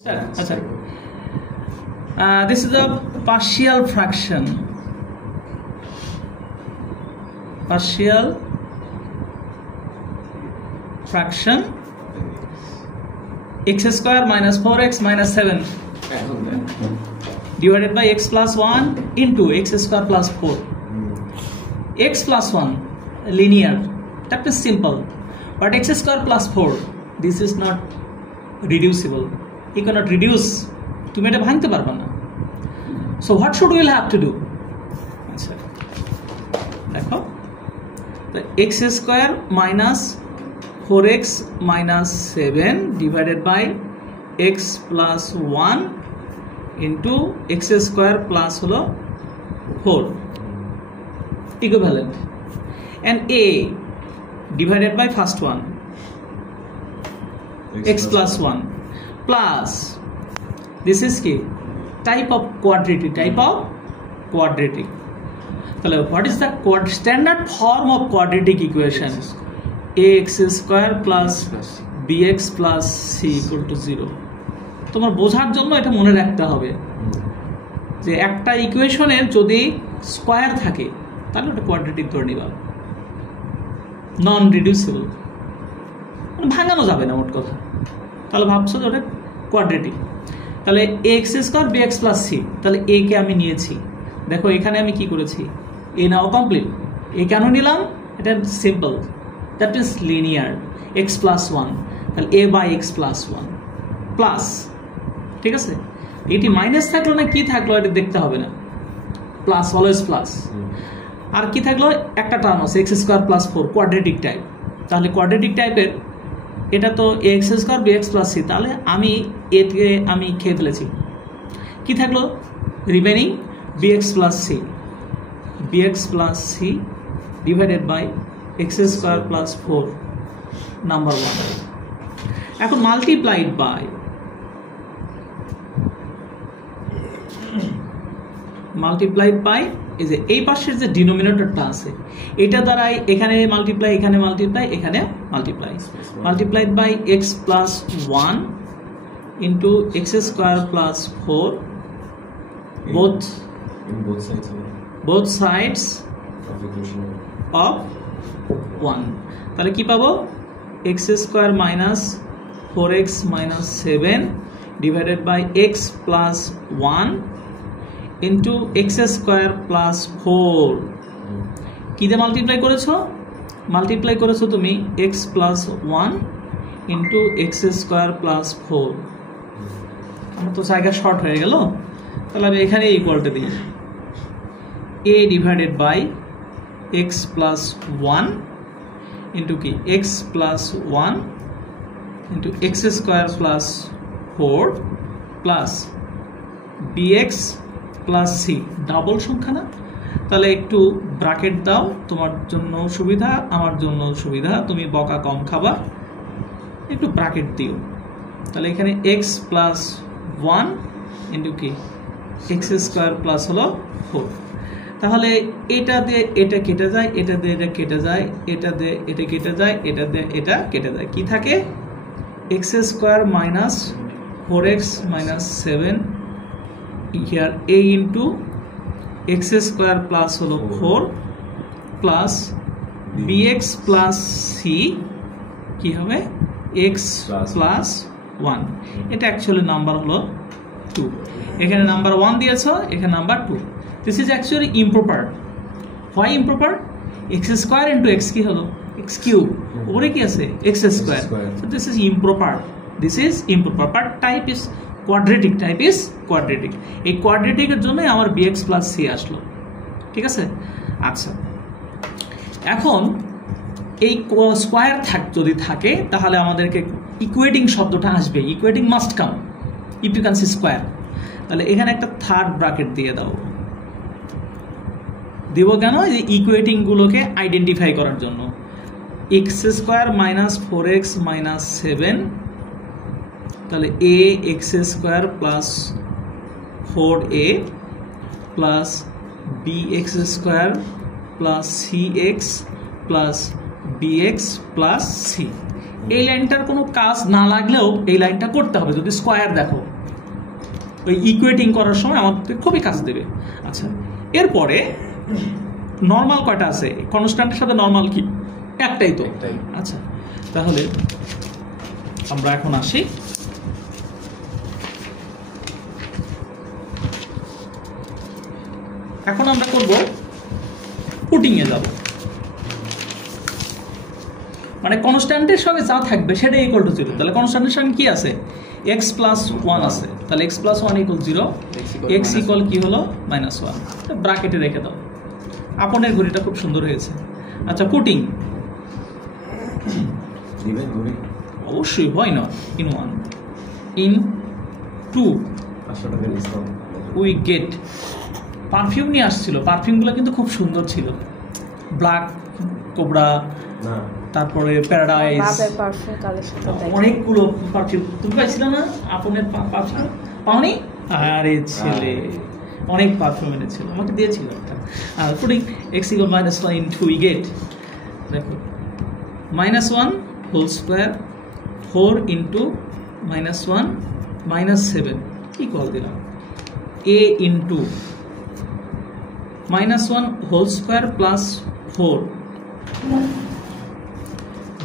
This is a partial fraction. Partial fraction x square minus 4x minus 7 divided by x plus 1 into x square plus 4. X plus 1 linear, that is simple, but x square plus 4, this is not reducible. You cannot reduce. তুমি এটা ভাঙতে পারবে না. So what should we have to do? আচ্ছা দেখো, the x square minus 4x minus 7 divided by x plus 1 into x square plus হলো 4 equivalent, and a divided by first one x plus 1 plus this is key type of quadratic. So what is the standard form of quadratic equation? Ax square plus bx plus c equal to 0. তোমার বোঝার জন্য এটা মনে রাখতে হবে যে একটা ইকুয়েশনের যদি স্কয়ার থাকে তাহলে ওটা কোয়াড্রেটিক ধরে নিবা, নন রিডিউসিবল, মানে ভাঙানো যাবে না মোট কথা। তাহলে ভাবছো যে ওটা কোয়াড্রেটিক। তাহলে x square b x plus c, তাহলে এ কে আমি নিয়েছি, দেখো এখানে আমি কি করেছি, এ নাও কমপ্লিট। এ কেন নিলাম? এটা simple, that is linear, x plus 1, তাহলে এ বাই এক্স প্লাস 1 প্লাস, ঠিক আছে। এটি মাইনাস থাকলো না কি থাকলো এটা দেখতে হবে না, প্লাস অলওয়েজ প্লাস। আর কি থাকলো, একটা টার্ম আছে x square plus 4, quadratic type. তাহলে কোয়াড্রেটিক টাইপের এটা তো x square b x plus c, তাহলে আমি এ থেকে আমি খেয়ে ফেলেছি। কি থাকলো remaining, b x plus c divided by x square plus 4 number 1। এখন মাল্টিপ্লাইড বাই এই যে এই পাশের যে ডিনোমিনেটরটা আছে এটা দ্বারাই এখানে মাল্টিপ্লাই, এখানে মাল্টিপ্লাই, এখানে multiplied by x plus 1 into x square plus 4 both sides of 1। তাহলে কি পাবো, x square minus 4x minus 7 divided by x plus 1 into x square plus 4। কি দিয়ে মাল্টিপ্লাই করেছো তুমি x plus 1 into x square plus 4। আমার তো জায়গা শর্ট হয়ে গেল, তাহলে আমি এখানে ইকুয়ালটা দিই, a divided by x plus 1 into কি X plus 1 into x square plus 4 plus bx plus C, double সংখ্যা না, তাহলে একটু ব্র্যাকেট দাও, তোমার জন্য সুবিধা আমার জন্য সুবিধা, তুমি বকা কম খাবা, একটু ব্র্যাকেট দিও। তাহলে এখানে এক্স প্লাস 1 ইন্টু কি এক্স স্কোয়ার প্লাস হলো 4। তাহলে এটা দিয়ে এটা কেটে যায়, এটা দিয়ে এটা কেটে যায়, এটা দিয়ে এটা কেটে যায়, এটা দিয়ে এটা কেটে যায়, কি থাকে x square minus 4x minus 7 here a into x square plus হলো 4 প্লাস bx প্লাস c কি হবে x প্লাস 1। এটা অ্যাকচুয়ালি নাম্বার হলো 2, এখানে নাম্বার 1 দিয়েছো, এখানে number 2। This is actually improper. Why improper? x square into x কি হলো x কিউব, উপরে কি আছে x square, so this is improper, but type is quadratic, এই কোয়াড্রেটিকের জন্য আমার bx প্লাস c আসলো, ঠিক আছে। আচ্ছা এখন এই স্কোয়ার যদি থাকে তাহলে আমাদেরকে ইকুয়েটিং শব্দটা আসবে, equating must come if you can see square. তাহলে এখানে একটা থার্ড ব্র্যাকেট দিয়ে দাও, দিব কেন, এই ইকুয়েটিং গুলোকে আইডেন্টিফাই করার জন্য। X square minus 4x minus 7, তাহলে a x square plus 4a plus b x square plus c x plus bx plus c। এই লাইনটার কোনো কাজ না লাগলেও এই লাইনটা করতে হবে যদি স্কোয়ার দেখো, ওই ইকুয়েটিং করার সময় আমাদের খুবই কাজ দেবে। আচ্ছা, এরপরে নর্মাল কয়টা আছে? কনস্ট্যান্টের সাথে নর্মাল কি? একটাই তো। আচ্ছা, তাহলে আমরা এখন আসি এখন আমরা করব পুটিং এ যাব, মানে কনস্ট্যান্টের সঙ্গে যা থাকবে সেটা ইকুয়াল টু 0। তাহলে কনস্ট্যান্টের সঙ্গে কি আছে? x প্লাস 1 আছে, তাহলে x plus 1 equal 0, x equal কি হলো -1, ব্র্যাকেটে রেখে দাও। আপনের ঘড়িটা খুব সুন্দর হয়েছে। আচ্ছা, পুটিং অবশ্যই হয় না, in 1 in 2 we get. Perfume নিয়ে আসছিল, পারফিউমগুলো কিন্তু খুব সুন্দর ছিল, ব্ল্যাক কোবরা, তারপরে প্যারাডাইজ, অনেকগুলো পারফিউম। তুমি পাইছিল না আপনের পারফিউম? পাওনি? আরে ছেলে, অনেক পারফিউম এনেছিল, আমাকে দিয়েছিল একটা। আর putting x equal -1 into we get, দেখো -1 হোল স্কয়ার 4 ইনটু -1 -7 ইকুয়াল দিলাম a into -1 whole square plus 4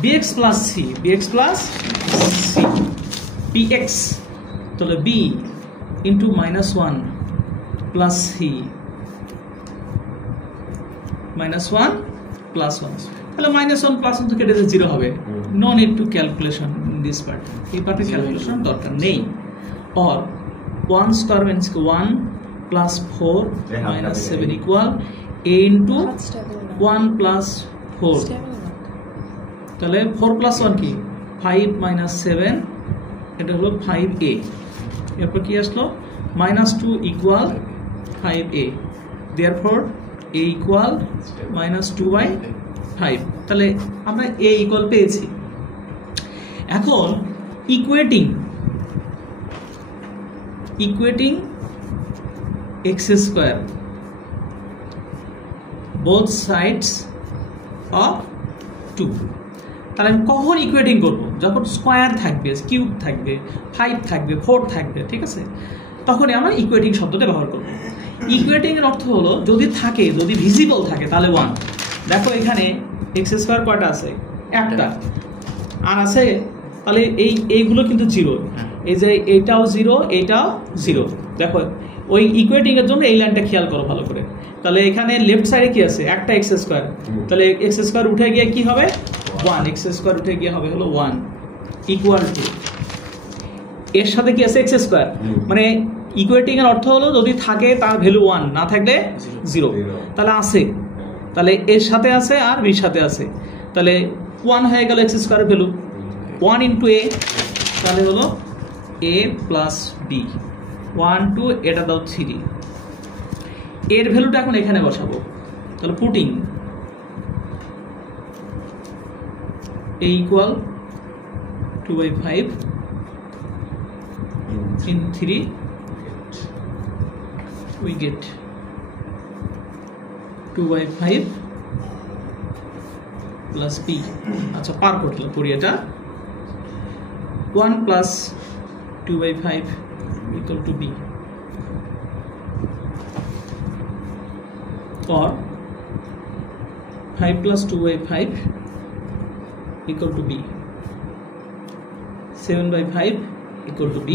bx plus c, bx plus c bx, তাহলে b into -1 plus c -1 plus 1, তাহলে -1 প্লাস 1 তো কেটে 0 হবে। No need to calculation in this part, এই পার্টে calculation দরকার নেই। और 1 square means 1 plus 4 -7 equal a into 1 plus 4, তাহলে 4 প্লাস 1 কি 5 -7, এটা হলো 5a। এরপর কি আসলো -2 equal 5a, therefore a equal -2/5, তাহলে আমরা a ইকুয়াল পেয়েছি। এখন equating x square both sides of 2, তাহলে আমি কখন ইকুয়েটিং করব? যখন স্কয়ার থাকবে, কিউব থাকবে, 5 থাকবে, 4 থাকবে, ঠিক আছে, তখনই আমরা ইকুয়েটিং শব্দটা ব্যবহার করব। ইকুয়েটিং এর অর্থ হলো যদি থাকে, যদি ভিজিবল থাকে তাহলে 1। দেখো এখানে x স্কয়ার কয়টা আছে? একটা। আর আছে, তাহলে এইগুলো কিন্তু 0, এই যে এইটাও 0, এইটাও 0। দেখো ওই ইকুয়েটিং এর জন্য এই লাইনটা খেয়াল করো ভালো করে। তাহলে এখানে লেফট সাইডে কি আছে? একটা x স্কয়ার, তাহলে x স্কয়ার উঠে গিয়ে কি হবে 1, x স্কয়ার উঠে গিয়ে হবে হলো 1 ইকুয়াল টু এর সাথে কি আছে x স্কয়ার, মানে ইকুয়েটিং এর অর্থ হলো যদি থাকে তার ভ্যালু 1, না থাকলে 0। তাহলে আছে, তাহলে এর সাথে আছে আর বির সাথে আছে, তাহলে 1 হয়ে গেল x স্কয়ারের ভ্যালু, 1 ইনটু a, তাহলে হলো a প্লাস b, 1 2 এটা দাও 3, এর ভ্যালুটা এখন এখানে বসাবো। তাহলে putting a equal 2/5 in 3 we get 2/5 plus b। আচ্ছা, পার করলাম পুরিয়াটা, 1 plus 2/5 equal to b, or 5 plus 2/5 equal to b, 7/5 equal to b।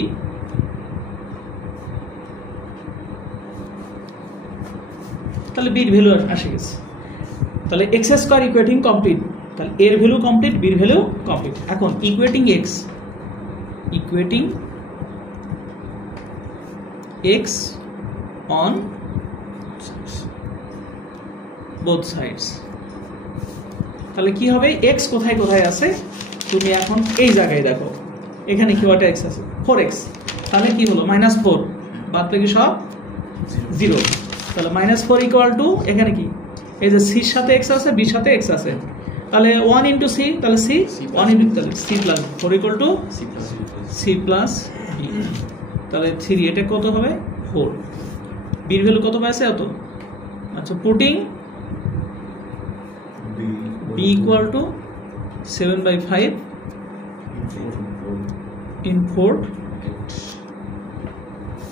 তাহলে বির ভ্যালু আসে গেছে। তাহলে এক্স স্কয়ার ইকুয়েটিং কমপ্লিট, তাহলে এর ভ্যালু কমপ্লিট, বির ভ্যালু কমপ্লিট। এখন equating x on both sides, তাহলে কি হবে? এক্স কোথায় কোথায় আছে তুমি এখন এই জায়গায় দেখো, এখানে কি ওটা এক্স আছে 4x, তাহলে কি হলো -4, বাদ বাকি সব 0, তাহলে -4 ইকুয়াল টু এখানে কি এই যে সির সাথে x আছে, বির সাথে x আছে, তাহলে 1 ইনটু c, তাহলে c 1 ইনটু, তাহলে c plus 4 equal to c plus b, তাহলে 3, এটা কত হবে 4, বির ভ্যালু কত পাইছে এত। আচ্ছা, putting b equal to 7/5 in 4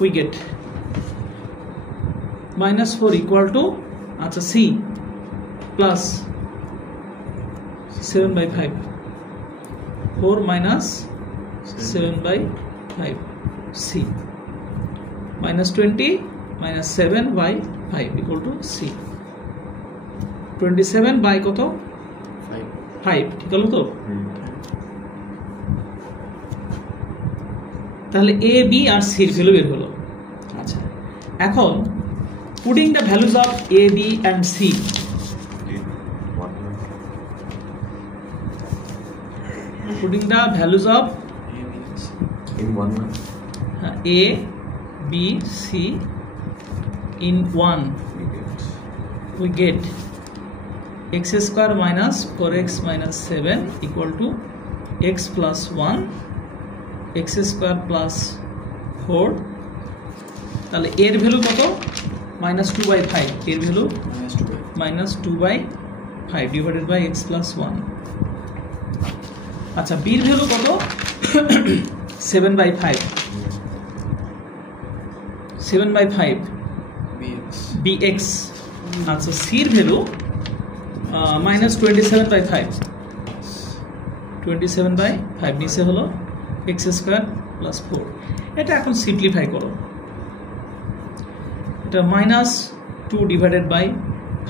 we get minus 4 equal to আচ্ছা c plus 7 by 5 4 minus 7 by 5 c minus 20 minus 7 by 5 equal to c 27 by কত 5 ঠিক হলো তো তাহলে a b আর c এর ভ্যালু বের হলো আচ্ছা এখন putting the values of a b and c putting the values of in 1 a b c in 1 we get x square minus 4x minus 7 equal to x plus 1 x square plus 4 তাহলে এর value কত minus 2 by 5 এর value minus 2 by 5 divided by x plus 1 আচ্ছা b এর value কত 7 by 5 7 by 5 bx আচ্ছা c এর value minus 27 by 5 27 by 5 নিচে হলো x square plus 4 এটা এখন সিম্পলিফাই করো এটা minus 2 divided by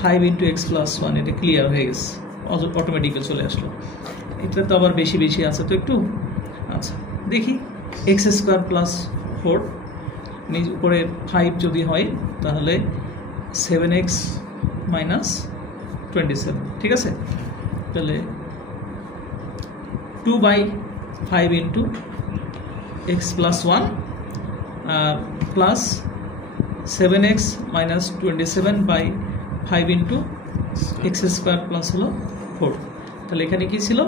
5 into x plus 1 এটা ক্লিয়ার হয়ে গেছে অটোমেটিক্যালি চলে আসলো এটা তো আবার বেশি বেশি আছে তো একটু আচ্ছা দেখি x square plus 4 নিচ উপরে 5 যদি হয় তাহলে 7x minus 27 ঠিক আছে তাহলে 2 by 5 into x plus 1 plus 7x minus 27 by 5 into x square plus হলো 4 তাহলে এখানে কি ছিল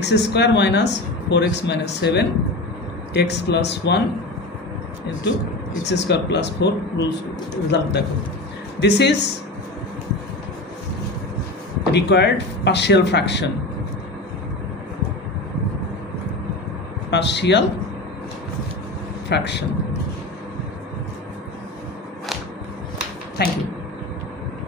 x square minus 4x minus 7 x plus 1 into x square plus 4 rules result দেখো this is required partial fraction thank you